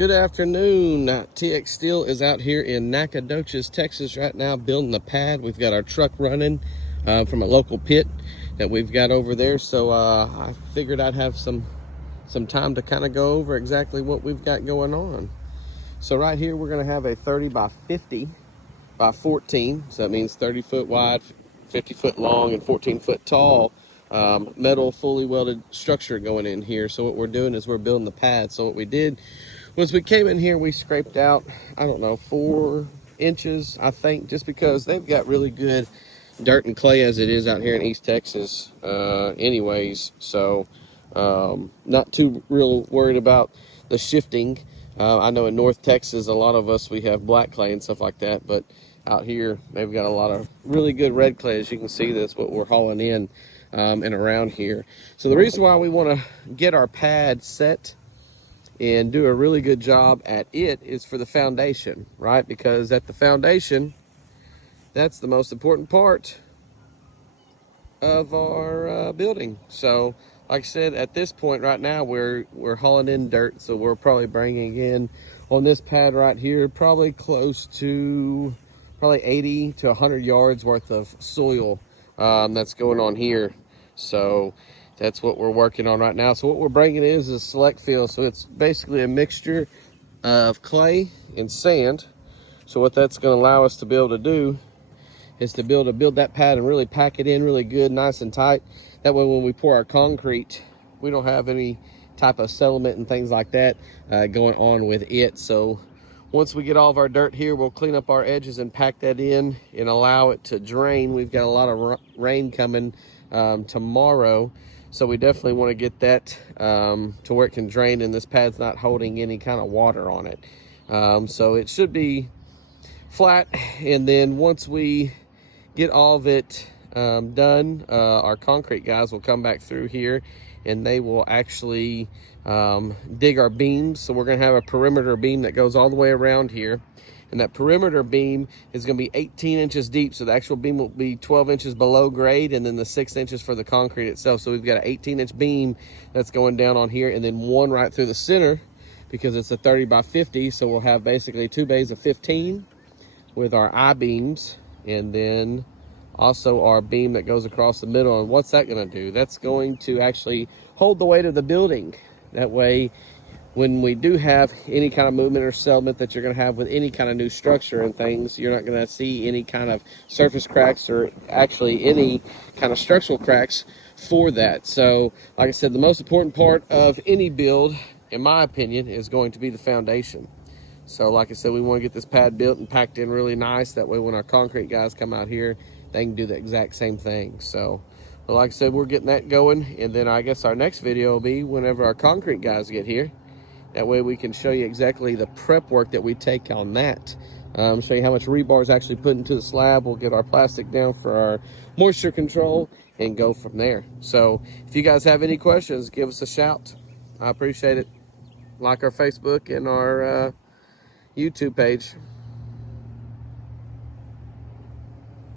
Good afternoon. TX Steel is out here in Nacogdoches, Texas right now building the pad. We've got our truck running from a local pit that we've got over there. So I figured I'd have some time to kind of go over exactly what we've got going on. So right here we're going to have a 30 by 50 by 14. So that means 30 foot wide, 50 foot long, and 14 foot tall metal fully welded structure going in here. So what we're doing is we're building the pad. So what we did was we came in here, we scraped out, I don't know, 4 inches, I think, just because they've got really good dirt and clay as it is out here in East Texas anyways. So not too real worried about the shifting. I know in North Texas, a lot of us, we have black clay and stuff like that, but out here, they've got a lot of really good red clay. As you can see, that's what we're hauling in and around here. So the reason why we want to get our pad set and do a really good job at it is for the foundation, right? Because at the foundation, that's the most important part of our building. So like I said, at this point right now, we're hauling in dirt, so we're probably bringing in on this pad right here probably close to 80 to 100 yards worth of soil that's going on here. So that's what we're working on right now. So what we're bringing in is a select fill. So it's basically a mixture of clay and sand. So what that's going to allow us to be able to do is to be able to build that pad and really pack it in really good, nice and tight. That way when we pour our concrete, we don't have any type of settlement and things like that going on with it. So once we get all of our dirt here, we'll clean up our edges and pack that in and allow it to drain. We've got a lot of rain coming tomorrow, so we definitely want to get that to where it can drain and this pad's not holding any kind of water on it. So it should be flat, and then once we get all of it done, our concrete guys will come back through here and they will actually dig our beams. So we're going to have a perimeter beam that goes all the way around here, and that perimeter beam is going to be 18 inches deep. So the actual beam will be 12 inches below grade, and then the 6 inches for the concrete itself. So we've got an 18-inch beam that's going down on here, and then one right through the center because it's a 30 by 50. So we'll have basically 2 bays of 15 with our I-beams, and then also our beam that goes across the middle. And what's that going to do? That's going to actually hold the weight of the building. That way, when we do have any kind of movement or settlement that you're going to have with any kind of new structure and things, you're not going to see any kind of surface cracks or actually any kind of structural cracks for that. So, like I said, the most important part of any build, in my opinion, is going to be the foundation. So like I said, we want to get this pad built and packed in really nice. That way when our concrete guys come out here, they can do the exact same thing. So, but like I said, we're getting that going. And then I guess our next video will be whenever our concrete guys get here. That way we can show you exactly the prep work that we take on that. Show you how much rebar is actually put into the slab. We'll get our plastic down for our moisture control and go from there. So if you guys have any questions, give us a shout. I appreciate it. Like our Facebook and our YouTube page.